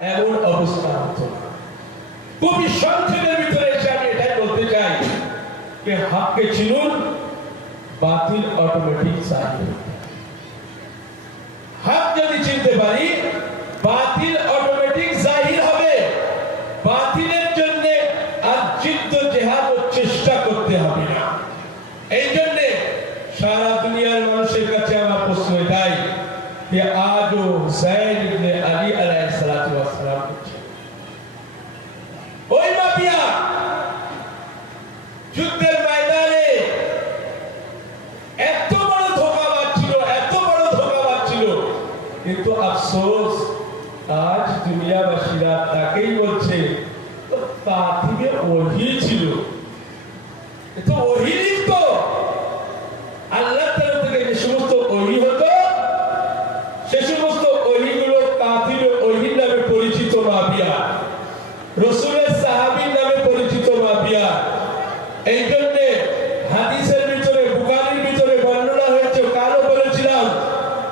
এমন অবস্থা হতো না। খুবই সংক্ষেপের ভিতরে এসে আমি এটাই বলতে চাই যে হককে চিনুন, বাতিল অটোমেটিক জাহির। হক যদি চিনতে পারি, বাতিল অটোমেটিক জাহির হবে। বাতিলের জন্য আর জিদ্দ জেহাদ ও চেষ্টা করতে হবে না। এই জন্য সারা দুনিয়ার মানুষের কাছে আমার প্রশ্ন এটাই যে আজও হুসাইন ইবনে আলী আলাইহিস সালাতু ওয়াস সালাম ওই মাফিয়া যুদ্ধের ময়দানে এত বড় ধোঁকাবাজ ছিল, কিন্তু আফসোস আজ দুনিয়াবাসীরা তাকেই বলছে তাতিবে ওহী ছিল। তো ওহী লিখত আল্লাহ তরফ থেকে যে সমস্ত ওহী হতো, সে সমস্ত ওহীগুলো কাতিবে ওহী নামে পরিচিত মাফিয়া, রাসূলের সাহাবীর নামে পরিচিত মাফিয়া। এই জন্য হাদিসের ভিতরে বুখারীর ভিতরে বর্ণনা হয়েছে, কারো বলেছিলাম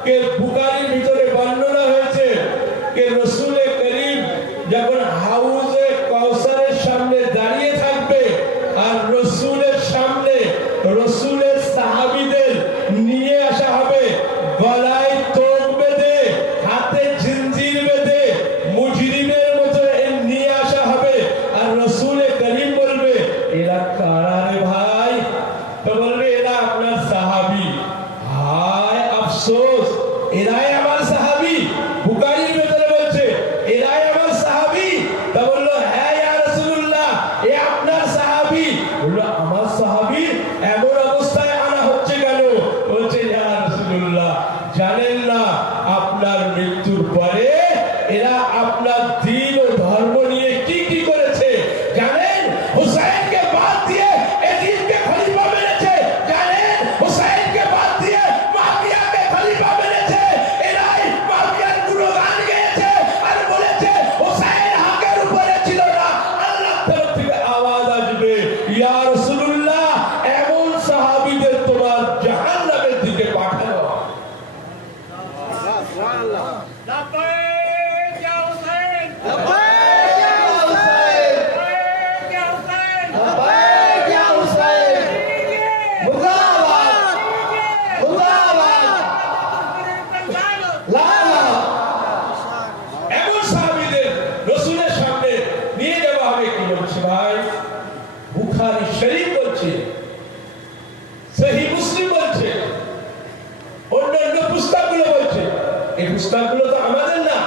যে বুখারীর ভিতরে বর্ণনা হয়েছে যে রাসূলে করিম যখন হাউজে কাউসারের সামনে দাঁড়িয়ে থাকবে আর রাসূলের সামনে রাসূলের সাহাবীদের নিয়ে আসা হবে, গলায় তোপ বেঁধে হাতে জিনজির বেঁধে মুজরিমের মতো নিয়ে আসা হবে। আর রাসূলে করিম বলবে এরা কারা রে ভাই? তো বলবে এরা আপনার সাহাবী। হায় আফসোস, এরাই আমার সাহাবী। বুখারীর ভিতরে বলছে এরাই আমার সাহাবী। তা বললো হ্যাঁ ইয়া রাসূলুল্লাহ, এ আপনার সাহাবী। বললো আমার সাহাবী? এমন অবস্থায় আনা হচ্ছে কেন? বলছে ইয়া রাসূলুল্লাহ, জানেন না আপনার মৃত্যুর পরে এরা আপনার দ্বীন ও ধর্ম নিয়ে কি কি করেছে? জানেন হুসাইনকে বাদ দিয়ে এজিদকে খলিফা মেনেছে, জানেন হুসাইনকে বাদ দিয়ে মুআবিয়াকে খলিফা মেনেছে। এরাই মুআবিয়ার গুণগান গেয়েছে আর বলেছে হুসাইন হকের উপরে ছিল না। আল্লাহ তরফ থেকে আওয়াজ আসবে ইয়া রাসূলুল্লাহ, এমন সাহাবীদের তোমার জাহান্নামের দিকে পাঠানো। সুবহানাল্লাহ। لبيك يا حسين لبيك يا حسين، لبيك يا حسين لبيك يا حسين، মুর্দাবাদ মুর্দাবাদ লা এমন সাহাবীদের রাসূলের সামনে নিয়ে যাওয়া হবে। কি বলছে ভাই? বুখারী শরীফ বলছে, সহিহ মুসলিম বলছে, অন্যান্য পুস্তকগুলো বলছে। এই পুস্তকগুলো তো আমাদের না,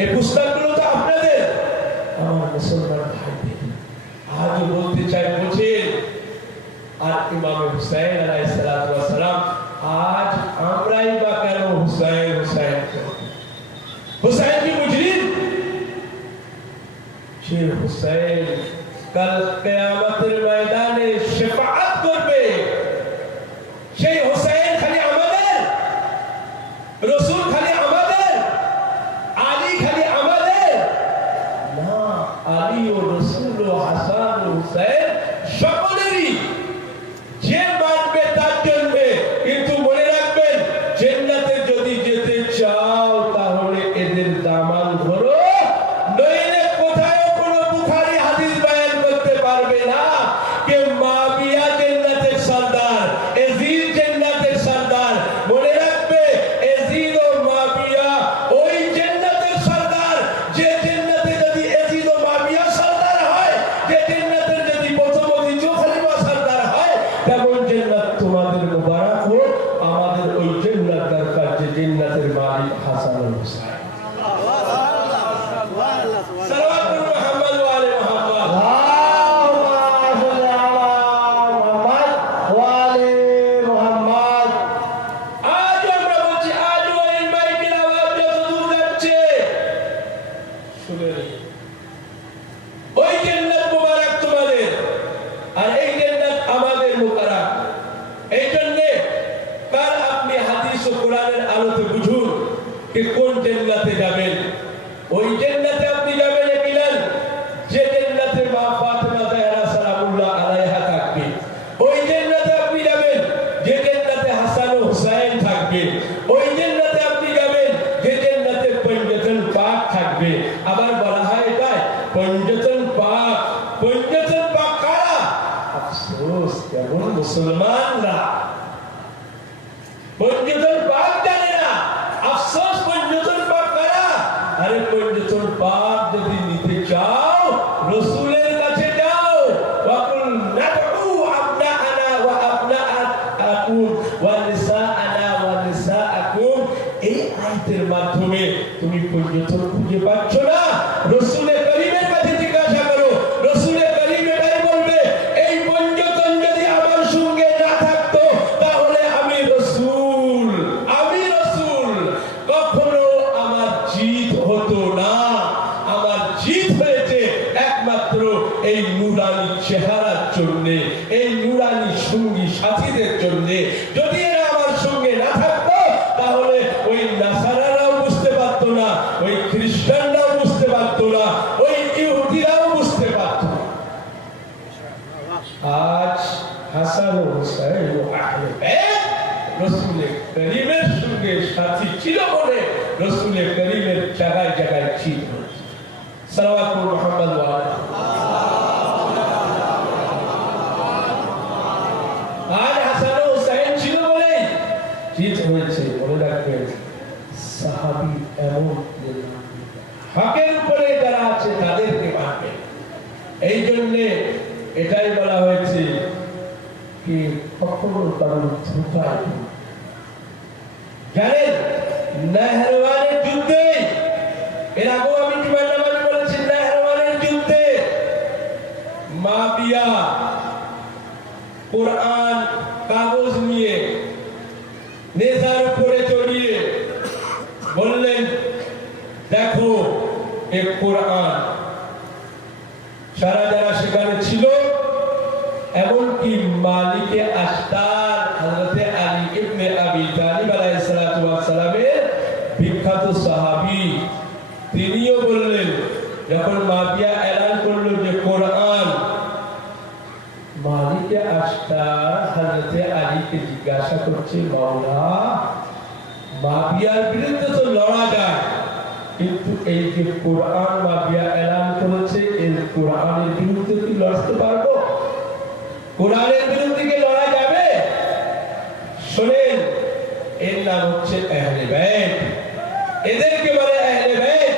এই পুস্তকগুলো তো আপনাদের। আমার মুসলমান ভাইদের আজও বলতে চাই, বলছেন আর ইমাম হুসাইন আলাইহিস সালাতু ওয়াস সালাম, আজ আমরাই বা কেন হুসাইন হুসাইন করি? হুসাইন কি মুজরিম? সে হুসাইন কাল কিয়ামতের ময়দানে শাফাআত করবে। সেই হুসাইন খালি আমাদের, রাসূল খালি আমাদের, আলী খালি আমাদের না, আলী ও রাসূল ও হাসান ও হুসাইন সকলেরই। যে মানবে তার জন্য। কিন্তু মনে রাখবেন, জান্নাতে যদি যেতে চাও তাহলে এদের দামান ধরো, নইলে কোথাও কোনো বুখারী হাদিস বয়ান করতে পারবে না যে মুআবিয়া জান্নাতের সরদার, এজিদ জান্নাতের সরদার। মনে রাখবে, এজিদ ও মুআবিয়া ওই জান্নাতের সরদার যে জান্নাতে যদি এজিদ ও মুআবিয়া সরদার হয়, যে জান্নাতের যদি প্রথম ও দ্বিতীয় খলিফা সরদার হয়, তেমন জান্নাত তোমাদের মুবারক হোক। আমাদের ওই জান্নাত দরকার যে জান্নাতের মালিক হাসান ও হুসাইন। সালাওয়াত মুহাম্মদ ওয়া আলি মুহাম্মদ। আল্লাহুম্মা সাল্লি আলা মুহাম্মদ ওয়া আলি মুহাম্মদ। আজ আমরা বলছি, আজ ওই মাইকের আওয়াজ যত দূর যাচ্ছে শুনে নিন। ওই জান্নাত মুবারক তোমাদের, আর এই জান্নাত আমাদের মুবারক। এই জন্য কাল আপনি হাদিস ও কোরআনের আলোতে বুঝুন যে কোন জান্নাতে যাবেন। ওই জান্নাতে আপনি যাবেন বিলাল, যে জান্নাতে মা ফাতেমা জাহরা সালামুল্লাহ আলাইহা থাকবে। ওই জান্নাতে আপনি যাবেন যে জান্নাতে হাসান ও হুসাইন থাকবে। ওই জান্নাতে আপনি যাবেন যে জান্নাতে পঞ্জতন পাক থাকবে। থাকবে। আবার বলা হয় এটাই পঞ্চতন পাক কারা? আফসোস কেমন মুসলমানরা পঞ্চতন পাক জানে না। আফসোস পঞ্চতন পাক কারা? আরে পঞ্চতন পাক যদি নিতে চাও রাসূলের কাছে যাও। ওয়াকুল নাদউ আবনাআনা ওয়া আবনাআকুম ওয়া নিসাআনা ওয়া নিসাআকুম। এই আয়াতের মাধ্যমে তুমি পঞ্চতন খুঁজে পাচ্ছ না, রাসূলের করিমের কাছে জিজ্ঞাসা করো। রাসূলের করিম এটাই বলবে, এই পঞ্চতন যদি আমার সঙ্গে না থাকতো তাহলে আমি রাসূল কখনো আমার জিত হতো না। আমার জিত হয়েছে একমাত্র এই নূরানী চেহারার জন্য, এই নূরানী সঙ্গী সাথীদের জন্য। যদি এরা আমার সঙ্গে না থাকতো তাহলে ওই নাসারারাও বুঝতে পারতো না, ওই খ্রিস্টানরাও বুঝতে পারতো না, ওই ইহুদিরাও বুঝতে পারতো না। আজ হাসান ও হুসাইন ও আহলে বাইত রাসূলের করিমের সঙ্গে সাথী ছিল বলে রাসূলের করিমের জায়গায় জায়গায় ছিল। সালাওয়াতু মুহাম্মদ ওয়া আলা। আজ হাসান ও হুসাইন ছিল বলে জিত হয়েছে। মনে রাখবেন সাহাবী এমন হকের উপরে যারা আছে তাদেরকে মানবে। এই জন্য এটাই বলা হয়েছে কি কখনো কারণ ধোঁকায় জানেন নাহরওয়ানের যুদ্ধে, এর আগেও আমি জুমার নামাজে বলেছি, নাহরওয়ানের যুদ্ধে মাবিয়া কোরআন কাগজ নিয়ে নেজার উপরে চড়িয়ে বললেন, দেখো এ কোরআন। সারা যারা সেখানে ছিল, এমনকি মালিকে আশতার হযরতে আলী ইবনে আবি তালিব আলাইহিস সালাতু ওয়াস সালামের বিখ্যাত সাহাবী, তিনিও বললেন, যখন মাবিয়া এলান করলো যে কোরআন, মালিকে আশতার হযরতে আলীকে জিজ্ঞাসা করছে, মাওলা মাবিয়ার বিরুদ্ধে তো লড়া যায়, কিন্তু এই যে কোরআন মাবিয়া এলান করেছে, এই কোরআনের বিরুদ্ধে কি লড়তে পারবো? কোরআনের বিরুদ্ধে কি লড়া যাবে? শুনেন, এর নাম হচ্ছে আহলে বাইত। এদেরকে বলে আহলে বাইত।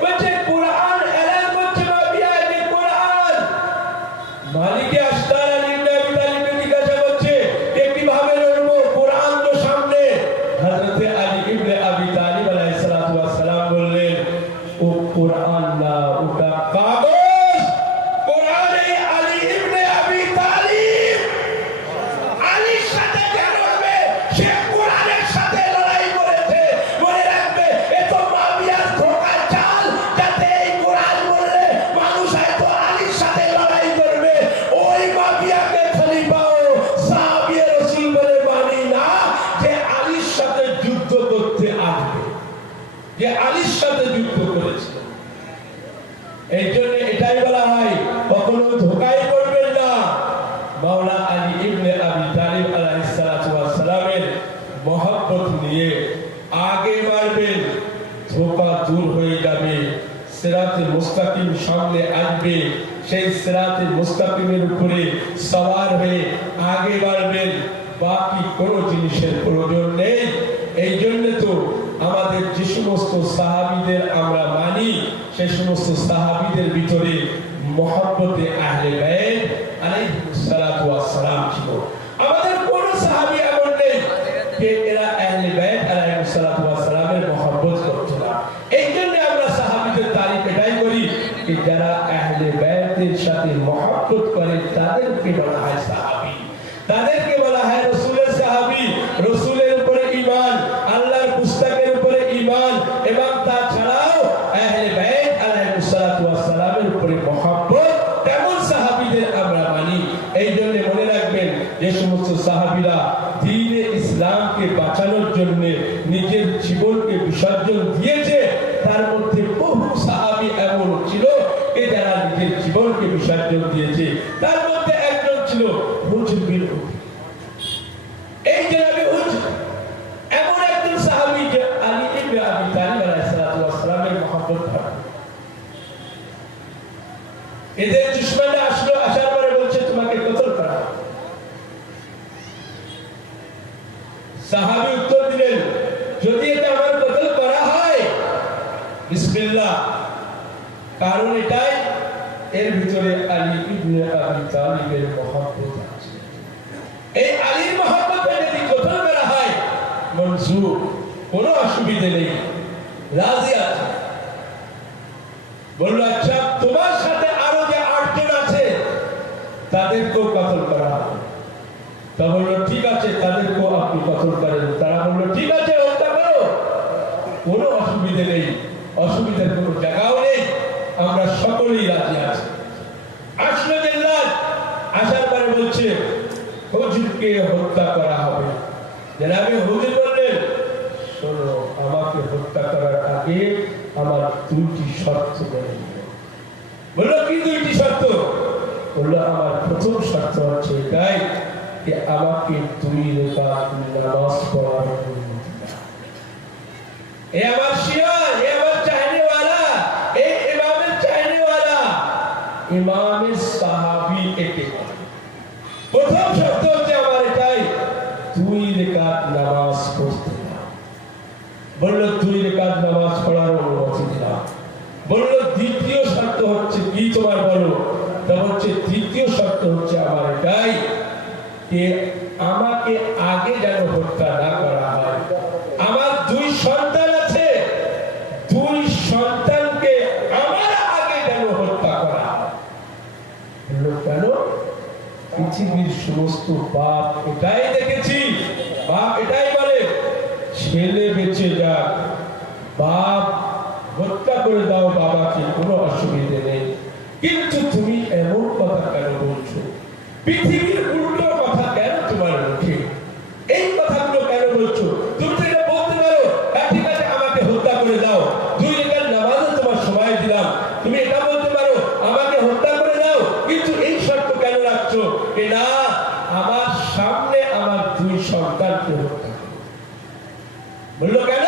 বলছে কোরআন এলান করছে মাবিয়া, যে কোরআন। মালিকে আশতার আলী ইবনে আবি তালিবকে জিজ্ঞাসা করছে যে কিভাবে লড়বো, কোরআন তো সামনে। হযরতে আলী ইবনে আবি তালিব আলাইহিস সালাতু ওয়াস সালাম বললেন, ও কোরআন না, ওটা কাগজ। কোরআনে আলী ইবনে আবি তালিব আলীর সাথে যে লড়বে, সে কোরআনের সাথে লড়াই করেছে। মনে রাখবে, এ তো মাবিয়ার ধোঁকার চাল, যাতে এই কোরআন বললে মানুষ হয়তো আলীর সাথে লড়াই করবে। ওই মাবিয়াকে খলিফাও সাহাবী রাসূল বলে মানি না, যে আলীর সাথে যুদ্ধ করতে আসবে, যে আলীর সাথে যুদ্ধ করেছিল। এই জন্য এটাই বলা হয়, কখনো ধোঁকায় পড়বেন না। মাওলা আলী ইবনে আবি তালিব আলাইহিস সালাতু ওয়াস সালামের মহব্বত নিয়ে আগে বাড়বেন, ধোঁকা দূর হয়ে যাবে, সিরাতে মুস্তাকিম সামনে আসবে। সেই সিরাতে মুস্তাকিমের উপরে সওয়ার হয়ে আগে বাড়বেন, বাকি কোনো জিনিসের প্রয়োজন নেই। এই জন্য তো আমাদের যে সমস্ত সাহাবীদের আমরা মানি, সেই সমস্ত সাহাবীদের ভিতরে মহব্বতে আহলে বাইত আলাইহিস সালাতু ওয়াস সালাম ছিল। আমাদের কোন সাহাবী এমন নেই যে এরা আহলে বাইত আলাইহিস সালাতু ওয়াস সালামের মহব্বত করত না। এই জন্য আমরা সাহাবীদের তারিফ এটাই করি যে যারা আহলে বাইতের সাথে মহব্বত করে তাদেরকে বলা হয় সাহাবী, তাদেরকে বলা হয় রাসূলের সাহাবী। রাসূলের উপরে ঈমান, আল্লাহর পুস্তকের উপরে ঈমান, এবং তাছাড়াও আহলে বাইত আলাইহিস সালাতু ওয়াস সালামের উপরে মহব্বত, তেমন সাহাবীদের আমরা মানি। এই জন্য মনে রাখবেন, যে সমস্ত সাহাবীরা দ্বীনে ইসলামকে বাঁচানোর জন্য নিজের জীবনকে বিসর্জন দিয়েছে, তার মধ্যে বহু সাহাবী এমন ছিল যে যারা নিজের জীবনকে বিসর্জন দিয়েছে। তার মধ্যে একজন ছিল হুজর বিন উমাইয়া। এই জনাবে হুজর এমন একজন সাহাবী যে আলী ইবনে আবি তালিব আলাইহিস সালাতু ওয়াস সালামের মহব্বত করতেন। এদের দুশমনরা আসলো, আসার পরে বলছে তোমাকে কতল করা। সাহাবী উত্তর দিলেন, যদি এটা আমার কতল করা হয় বিসমিল্লাহ, কারণ এটাই এর ভিতরে আলী ইবনে আবি তালিবের মহব্বত আছে। এই আলীর মহব্বতে যদি কতল করা হয় মনসুর, কোনো অসুবিধা নেই, রাজি আছে। বলল আচ্ছা, তোমার সাথে আরো যে 8 জন আছে তাদেরকেও কতল করা হবে। তা বললো ঠিক আছে, তাদেরকেও আপনি কতল করেন। তারা বললো ঠিক আছে, হত্যা করো, কোনো অসুবিধা নেই, অসুবিধার কোনো জায়গাও নেই, আমরা সকলেই রাজি আছি। আসলো জিল্লাত, আসার পরে বলছে হুজুরকে হত্যা করা হবে। জনাবে হুজুর বললেন, শোনো, আমাকে হত্যা করার আগে আমার 2টি শর্ত মেনে নিও। বললো কি 2টি শর্ত? বললো আমার প্রথম শর্ত হচ্ছে এটাই যে আমাকে 2 রাকাত নামাজ পড়ার অনুমতি দাও। এ আমার শিয়ার, এ আমার চাহনেওয়ালা, এ ইমামের চাহনেওয়ালা, ইমামের সাহাবী একে প্রথম শর্ত হচ্ছে আমার এটাই 2 রাকাত নামাজ পড়তে দাও। বললো 2 রাকাত নামাজ পড়ার অনুমতি দাও। বললো দ্বিতীয় শর্ত হচ্ছে কি তোমার, বলো। তা হচ্ছে তৃতীয় শর্ত হচ্ছে আমার এটাই যে আমাকে আগে যেন হত্যা না করা হয়। আমার 2 সন্তান আছে, 2 সন্তানকে আমার আগে যেন হত্যা করা হয়। বললো কেন? পৃথিবীর সমস্ত বাপ এটাই দেখেছি, বাপ এটাই বলে ছেলে বেঁচে যাক, বাপ হত্যা করে দাও বাবাকে, কোনো অসুবিধে নেই। কিন্তু তুমি এমন কথা কেন বলছো? পৃথিবীর উল্টো কথা কেন তোমার মুখে? এই কথাগুলো কেন বলছো? তুমি তো এটা বলতে পারো, ঠিক আছে আমাকে হত্যা করে দাও, 2 রাকাত নামাজে তোমার সময় দিলাম, তুমি এটা বলতে পারো আমাকে হত্যা করে দাও, কিন্তু এই শর্ত কেন রাখছো? না, আমার সামনে আমার 2 সন্তানকে হত্যা করো। বললো কেন?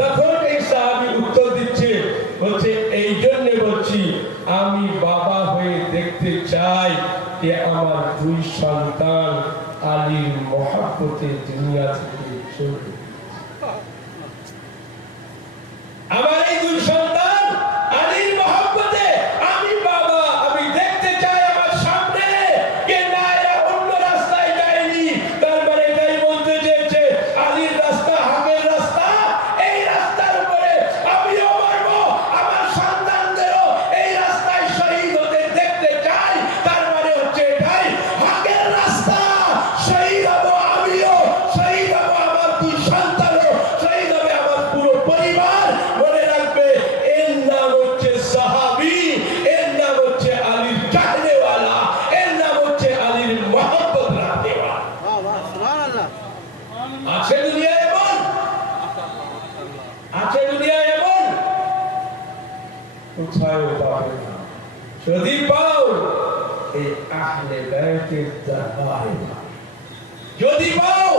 তখন এই সাহাবী উত্তর দিচ্ছে, বলছে এই জন্য বলছি, আমি বাবা হয়ে দেখতে চাই যে আমার 2 সন্তান আলীর মহব্বতে দুনিয়া থেকে চলে গেছে। আমার এই 2 সন্তান আলীর মহব্বতে আমি বাবা, আমি দেখতে চাই আমার সামনে কে না এরা অন্য রাস্তায় যায়নি। তার মানে এটাই বলতে চেয়েছে আলীর রাস্তা হকের রাস্তা, এই রাস্তার উপরে আমিও মরবো, আমার সন্তানদেরও এই রাস্তায় শহীদ হতে দেখতে চাই। তার মানে হচ্ছে এটাই হকের রাস্তা, শহীদ হব আমিও, শহীদ হব আমার 2 সন্তানও, শহীদ হবে আমার পুরো পরিবার। মনে রাখবে, এর নাম হচ্ছে সাহাবী, এর নাম হচ্ছে আলীর চাহনেওয়ালা, এর নাম হচ্ছে আলীর মহব্বত রাখনেওয়ালা। আছে দুনিয়ায় এমন, আছে দুনিয়ায় এমন, কোথায় পাবে না। যদি পাও এই আহলে বাইতের দরবারে পাবে, যদি পাও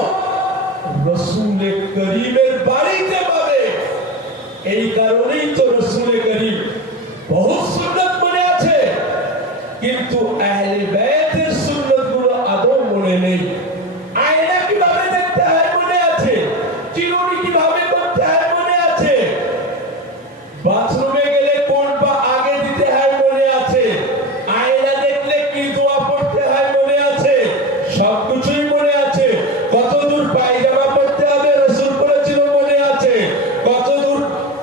রাসূল করিমের বাড়িতে পাবে। এই কারণেই তো রাসূল করিম বহু সুন্নাত মনে আছে, কিন্তু আহলে বাইতের সুন্নাতগুলো আদৌ মনে নেই। আয়না কিভাবে দেখতে হয় মনে আছে, চিরুনি কিভাবে করতে হয় মনে আছে, বাথরুমে গেলে কোন পা আগে দিতে হয় মনে আছে, আয়না দেখলে কি দোয়া পড়তে হয় মনে আছে, সবকিছুই মনে আছে। কতদূর পায়জামা পড়তে হবে রাসূল পড়েছিল মনে আছে, কতদূর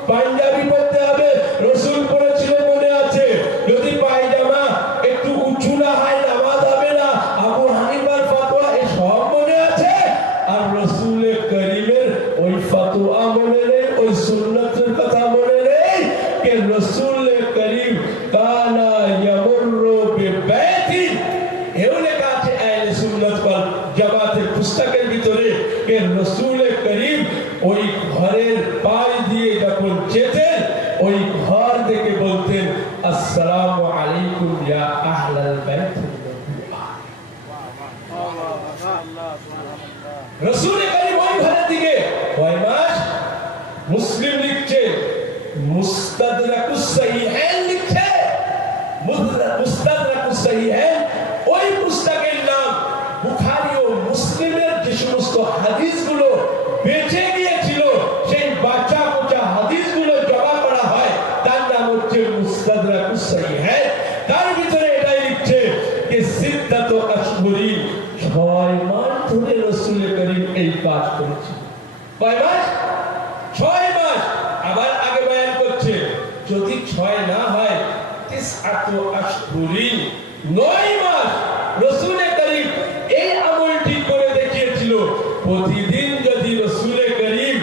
পাঞ্জাবি পড়তে হবে রাসূল পড়েছিল মনে আছে। যদি পায়জামা একটু উঁচু না হয় নামাজ হবে না, আবু হানিফার ফতোয়া এই সব মনে আছে। আর রাসূল করিমের ওই ফতোয়া মনে নেই, ওই সুন্নাতের কথা মনে নেই कि रसूल करीम काना यमुर्रु बिबैति। এও লেখা আছে আহলে সুন্নাত ওয়াল জামাতের পুস্তকের ভিতরে कि रसूल करीम ওই ঘরের পাশ দিয়ে যখন যেতেন ওই ঘর থেকে বলতেন আসসালামু আলাইকুম ইয়া আহলাল বাইত। रसूल करीम ওই ঘরের দিকে 6 মাস। মুসলিম লিখছে, মুস্তাদরাকুস সহিহাইন লিখছে মুস্তাদরাকুস সহিহাইন ওই পুস্তকের নাম বুখারী ও মুসলিমের যে সমস্ত হাদিসগুলো বেঁচে গিয়েছিল সেই বাঁচা কোচা হাদিসগুলো জমা করা হয় তার নাম হচ্ছে মুস্তাদরাকুস সহিহাইন। তার ভিতরে এটাই লিখছে যে সিদ্দাতু আশহুরি 6 মাস ধরে রাসূল করিম এই কাজ করেছে। কয় মাস? 6 মাস। আবার আগে বয়ান করছে যদি 6 না হয় তিসআতু আশহুরিন 9 মাস রাসূল করিম এই আমলটি করে দেখিয়েছিল। প্রতিদিন যদি রাসূল করিম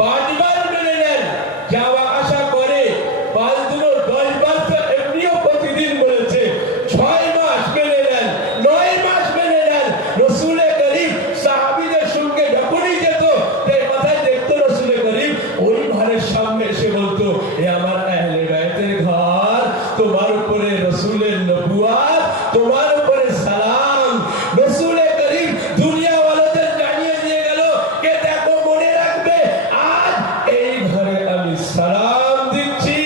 5 বার মেনে নেন, যাওয়া আসা করে 5 দিন 10 বার তো এমনিও প্রতিদিন বলেছে, 6 মাস মেনে নেন, 9 মাস মেনে নেন। রাসূল করিম সাহাবীদের সঙ্গে যখনই যেত তাই মাথায় দেখতো রাসূল করিম ওই ঘরের সামনে এসে বলতো, এ আমার আহলে বাইতের ঘর, তোমার উপরে রাসূলের নবুয়ত, তোমার উপরে সালাম। রাসূল করিম দুনিয়া ওয়ালাদের জানিয়ে দিয়ে গেল কে দেখো মনে রাখবে আজ এই ঘরে আমি সালাম দিচ্ছি,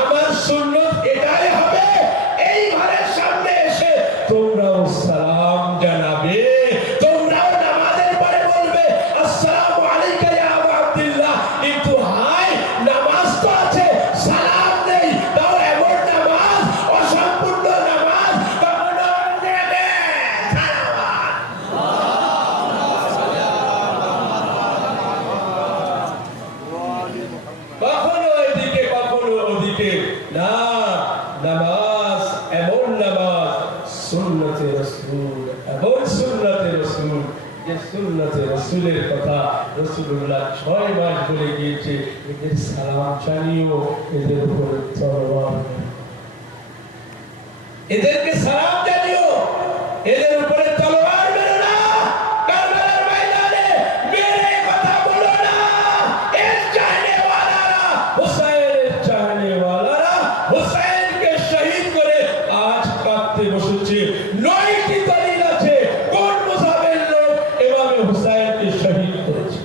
আমার সুন্নত এটাই হবে, এই ঘরের সামনে এসে তোমরাও সালাম জানাবে, তোমরাও নামাজের পরে বলবে আসসালামু আলাইকা ইয়া আবু আব্দুল্লাহ। কিন্তু হায় নামাজ তো আছে, সালাম নেই, তাও এমন নামাজ, অসম্পূর্ণ নামাজ, কখনো নেবে কখনো এদিকে কখনো ওদিকে না। নামাজ এমন নামাজ সুন্নতে রাসূল, এমন সুন্নতে রাসূল যে সুন্নতে রাসূলের কথা রাসূলুল্লাহ 6 মাস বলে গিয়েছে। এদের সালাম জানিও, এদের উপরে তরবার, এদেরকে সালাম জানিও, এদের উপরে তলোয়ার মেরো না, কারবালার ময়দানে মেরে কথা বলো না। এর চাহনে ওয়ালারা, হুসাইনের চাহনে ওয়ালারা হুসাইনকে শহীদ করে আজ কাঁদতে বসেছে। 9টি দলিল আছে কোন মুসাফির লোক ইমামে হুসাইনকে শহীদ করেছে,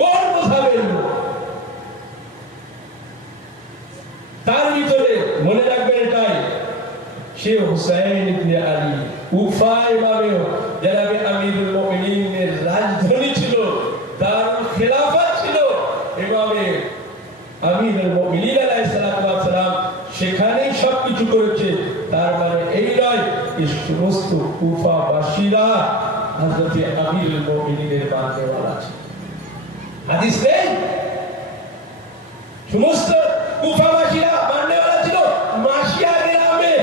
কোন মুসাফির লোক। তার ভিতরে মনে রাখবেন এটাই, সে হুসাইন ইবনে আলী কুফা ইমামে জনাবে আমিরুল মুমিনিনের রাজধানী ছিল, দারুল খেলাফত ছিল ইমামে আমিরুল মুমিনিন আলাইহিস সালাতু ওয়াস সালাম, সেখানেই সবকিছু করেছে। তার মানে এই নয় যে সমস্ত কুফাবাসীরা হযরত আমিরুল মুমিনিনের মাননেওয়ালা ছিল, হাদিস নেই সমস্ত কুফাবাসীরা মাননেওয়ালা ছিল। মাসিয়া গ্রামে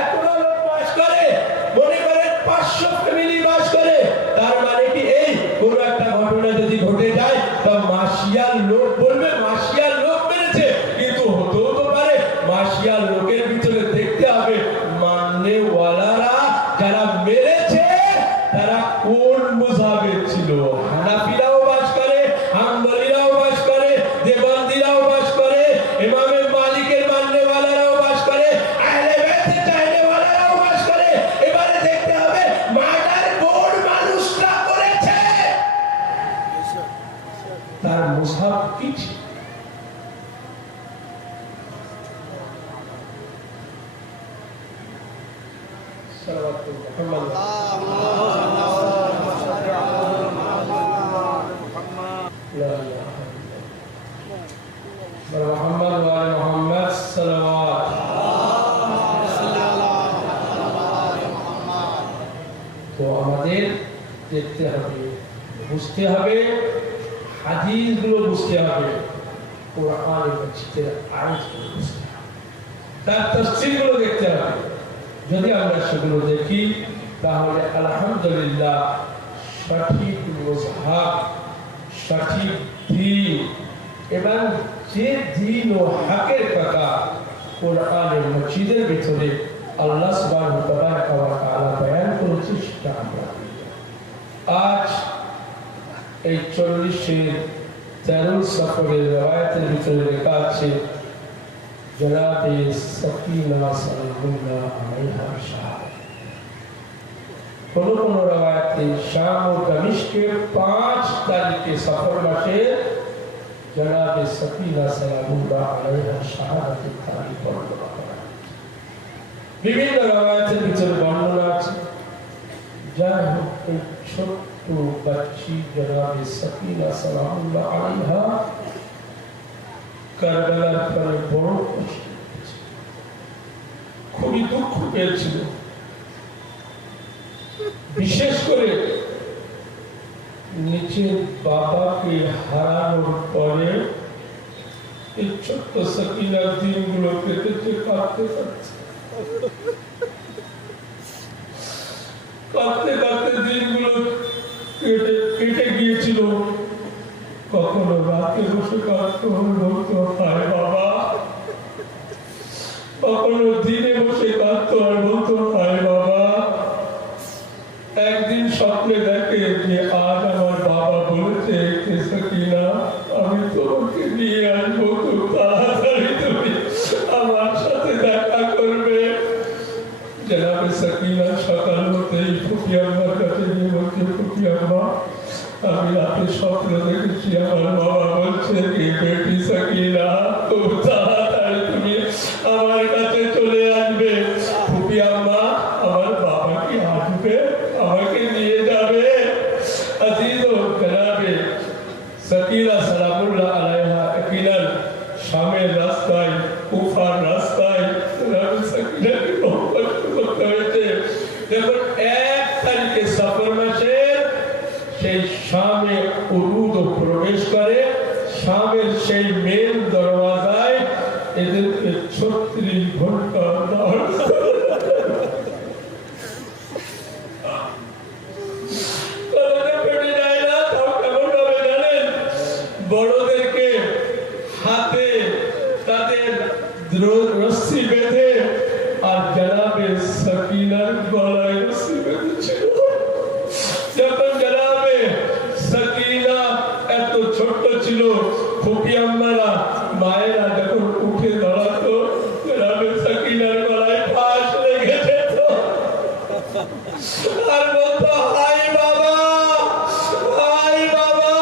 এতটা লোক বাস করে, মনে করেন 500 ফ্যামিলি বাস করে। তার মানে কি এই কোন একটা ঘটনা যদি ঘটে যায় তা মাসিয়ার লোক বলবে মাসিয়ার লোক মেরেছে, কিন্তু হতেও তো পারে মাসিয়ার লোকের ভিতরে দেখতে হবে মাননেওয়ালারা যারা মেরেছে তারা কোন মুযাহিদ ছিল। হানাফিরাও বাস করে, হাম্বলীরাও বাস করে, দেওবন্দিরাও বাস করে, ইমামে মালিকের মাননেওয়ালারাও বাস করে, আহলে বাইতের চাহনেওয়ালারাও বাস করে। এবারে দেখতে হবে মার্ডার কোন মানুষটা করেছে, তার মুসাফ কি ছিল। সাল্লাল্লাহু মুহাম্মদ ওয়া আলি মুহাম্মদ সাল্লাল্লাহু তো আমাদের দেখতে হবে, বুঝতে হবে, হাদিসগুলো বুঝতে হবে, কোরআন মাজিদের আয়াতগুলো বুঝতে হবে, তার তাফসীরগুলো দেখতে হবে। যদি আমরা সেগুলো দেখি তাহলে আলহামদুলিল্লাহ সঠিক মুযহাব, সঠিক দ্বীন এবং যে দ্বীন ও হকের কথা কোরআনের মাজিদের ভিতরে আল্লাহ সুবহানাহু ওয়া তাআলা বয়ান করেছে সেটা আমরা আজ এই 40-এর 13 সফরের রওয়ায়াতের ভিতরে লেখা আছে জনাবে সকিনা সাল্লাল্লাহু আলাইহি ওয়াসাল্লাম। কোন কোন রওয়ায়াতে শাম ও দামিশকে 5 তারিখে সফর মাসে जनाब सकीना सलामुल्लाह अलैहा শাহাদাতের তারিখ বর্ণনা করা বিভিন্ন রওয়ায়াতের ভিতরে বর্ণনা আছে যাই হোক এই ছোট্ট বাচ্চি জনাব সকিনা সালামুল্লাহ আলাইহা কারবালার পরে বড় কষ্ট পেয়েছে, খুবই দুঃখ পেয়েছিল। বিশেষ করে নিজের বাবাকে হারানোর পরে এই ছোট্ট সকিনার দিনগুলো কেটেছে কাঁদতে কাঁদতে কাঁদতে দিনগুলো কেটে গিয়েছিল। কখনো রাতে বসে কাঁদতে বলতো হায় বাবা, কখনো দিনে বসে কাঁদতো আর বলতো হায় বাবা। একদিন স্বপ্নে দেখে যে আজ আমার বাবা বলেছে সকিনা আমি তোমাকে নিয়ে আসবো, খুব তাড়াতাড়ি তুমি আমার সাথে দেখা করবে। জনাবে সকিনা সকাল হতেই ফুফি আম্মার কাছে গিয়ে বলছে ফুফি আম্মা আমি রাতে স্বপ্ন দেখেছি আমার বাবা বলছে কি বেটি সকিনা খুব তাড়াতাড়ি তুমি আমার কাছে চলে আসবে। ফুফি আম্মা আমার বাবা কি আসবে, আমাকে নিয়ে যাবে? আজিজো জনাবে সকিনা সালামুল্লাহ আলাইহা একিলাল শামের রাস্তায় কুফার রাস্তায় জনাবে সকিনাকে বহু কষ্ট করতে হয়েছে। দেখুন 1 তারিখে সফর মাসের সেই শামে উরুদ প্রবেশ করে, শামের সেই মেন দরওয়াজায় এদেরকে 36 ঘন্টা দাঁড় বড়দেরকে হাতে তাদের রস্সি বেঁধে আর জনাবে সকিনার গলায় রস্সি বেঁধেছিল। যখন জনাবে সকিনা এত ছোট ছিল, ফুফি আম্মারা মায়েরা যখন উঠে দাঁড়াতো জনাবে সকিনার গলায় ফাঁস লেগে যেত আর বলতো হাই বাবা, হাই বাবা।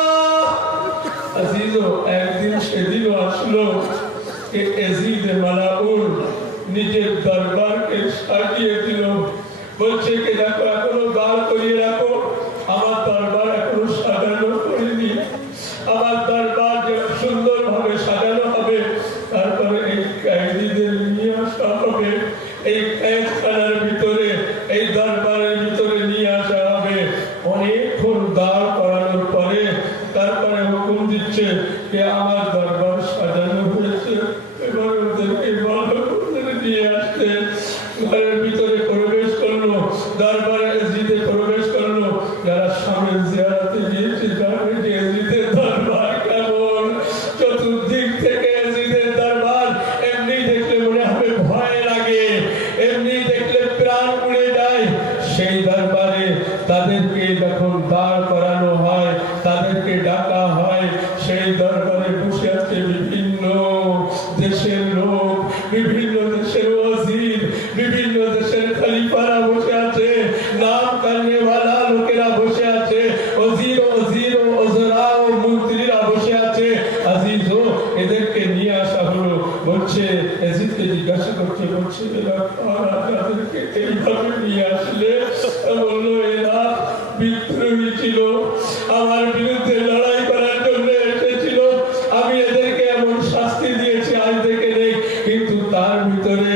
আজিজো একদিন সেদিনও আসলো এজিদ মালাউন নিজের দরবারকে সাজিয়ে দিল, বলছে কি দেখো এখনো দাঁড় করিয়ে রাখো, আমার দরবার এখনো সাজানো করিনি, আমার দরবার যে সুন্দরভাবে সাজানো হবে তারপরে এই কয়েদিদের নিয়ে আসা হবে, এই কয়েদখানার ভিতরে এই দরবারের ভিতরে নিয়ে আসা হবে। অনেকক্ষণ দাঁড় করানোর পরে তারপরে হুকুম দিচ্ছে যে আমার দরবার সাজানো হয়েছে, এবার ওদেরকে ভালো করে নিয়ে আসতে। ঘরের ভিতরে প্রবেশ করলো, দরবারে এজিদে প্রবেশ করলো। যারা সামনে জিয়ারতে গিয়েছে জানে যে এজিদের দরবার কেমন, চতুর্দিক থেকে এজিদের দরবার এমনি দেখলে মনে হবে ভয় লাগে, এমনি দেখলে প্রাণ উড়ে যায়। সেই দরবারে তাদেরকে যখন দাঁড় করানো হয়, তাদেরকে ডাকা হয়, সেই দরবারে বসে আছে বিভিন্ন দেশের লোক, বিভিন্ন দেশের ওয়াজির, বিভিন্ন দেশের খলিফারা বসে আছে, নাম কান্নেওয়ালা লোকেরা বসে আছে, ওজির ওজরা ও মন্ত্রীরা বসে আছে। আজিজো এদেরকে নিয়ে আসা হলো, বলছে এজিদকে জিজ্ঞাসা করছে, বলছে এরা কারা, যাদেরকে এইভাবে নিয়ে আসলে? বললো এরা বিদ্রোহী ছিল, আমার বিরুদ্ধে লড়াই করার জন্য এসেছিল, আমি এদেরকে এমন শাস্তি দিয়েছি আজ থেকে নেই। কিন্তু তার ভিতরে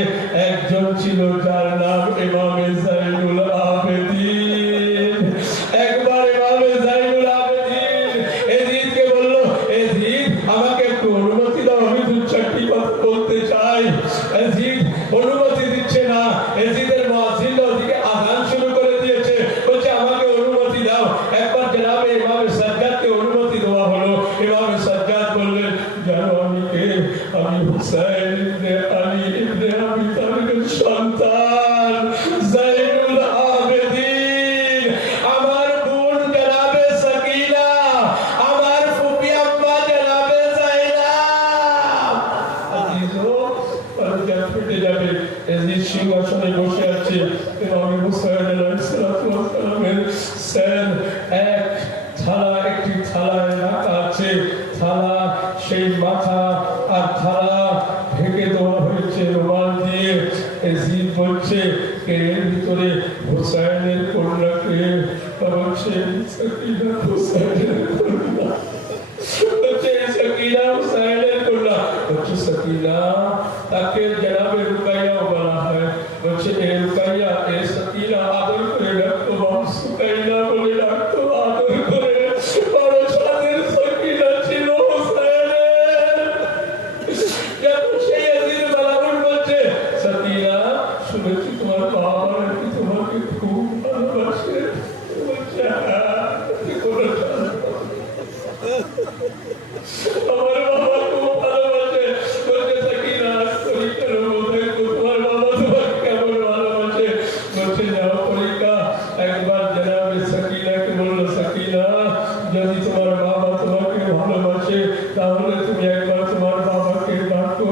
একজন ছিল যার নাম ইমামে জাইনুল আবেদিন। একবার ইমামে জাইনুল আবেদিন এজিদকে বলল, এজিদ আমাকে একটু অনুমতি দাও, আমি দু চারটি কথা বলতে চাই। এজিদ অনুমতি দিচ্ছে না, এজিদের মুয়াজ্জিন ওদিকে আযান শুরু করে দিয়েছে, বলছে আমাকে অনুমতি দাও। একবার জনাবে ইমামে সাজ্জাদকে অনুমতি দেওয়া হলো। ইমামে সাজ্জাদ বললেন, জানো আমি কে? আমি হুসাইন ইবনে আলী ইবনে আবি তালিবের সন্তান জাইনুল আবেদিন। আমার বোন জনাবে সকিনা, আমার ফুফি আম্মা জনাবে যায়নাব। আজিজো পরজা ফেটে যাবে। এজিদ সিংহাসনে বসে আছে, ইমাম হুসাইন আলাইহিস সালাতু ওয়াস সালামের স্যার এক থালা, একটি থালায় রাখা আছে, থালা सकीना ताके जनाब रुकैया बना है बच्चे ए रुकैया ए सकीना आदर करे रखो हम सुकैना बोले रखो आदर करे बड़ो सादर सकीना छिलो हुसैन जब से यजीद बलाउन बच्चे सकीना শুনেছি তোমার বাবা নাকি তোমাকে খুব ভালোবাসে বলছে কি করে আমার বাবা খুব ভালোবাসে বলছে সকিনা পরীক্ষার মধ্যে তোমার বাবা তোমাকে কেমন ভালোবাসে বলছে যাও পরীক্ষা একবার জনাবে সকিনাকে বললো সকিনা যদি তোমার বাবা তোমাকে ভালোবাসে তাহলে তুমি একবার তোমার বাবাকে ডাকো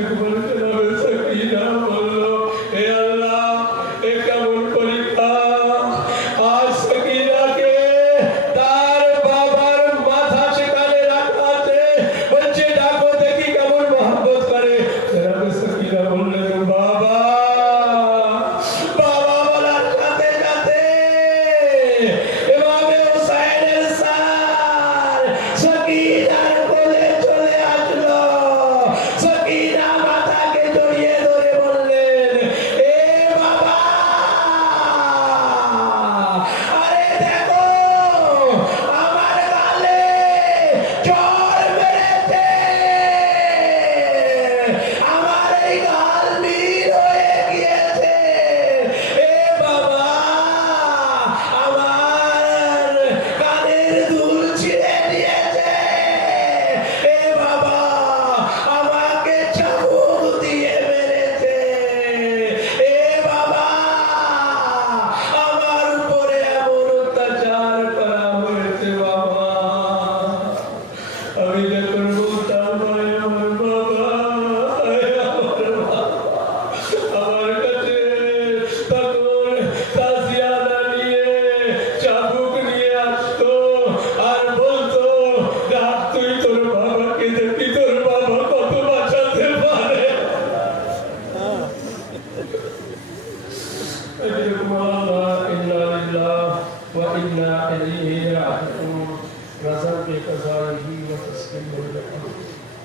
একবার জনাবে সকিনা বললো হে আল্লাহ এ কেমন পরীক্ষা আজ সকিনাকে তার বাবার মাথা সেখানে রাখা আছে বলছে ডাকো দেখি কেমন মহব্বত করে জনাবে সকিনা বললেন বাবা বাবা বলার সাথে সাথে ইমামে হুসাইনের স্যার সকিনার কোলে চলে আসলো সকিনা মাথাকে জড়িয়ে ধরে বললেন এ বাবা আরে দেখো আমার গালে চড় মেরেছে আমার এই গাল নীল হয়ে গিয়েছে এ বাবা আমার কানের দুল ছিঁড়ে দিয়েছে এ বাবা আমাকে চাবুক দিয়ে মেরেছে এ বাবা আমার উপরে এমন অত্যাচার করা হয়েছে বাবা আমি যখন বলতাম "আয় আমার বাবা আয় আমার বাবা", আমার কাছে তখন তাজিয়ানা নিয়ে চাবুক নিয়ে আসতো আর বলতো ডাক তুই তোর বাবাকে দেখি তোর বাবা কত বাঁচাতে পারে إنا لله وإنا إليه راجعون رضا بقضائه وتسليمه له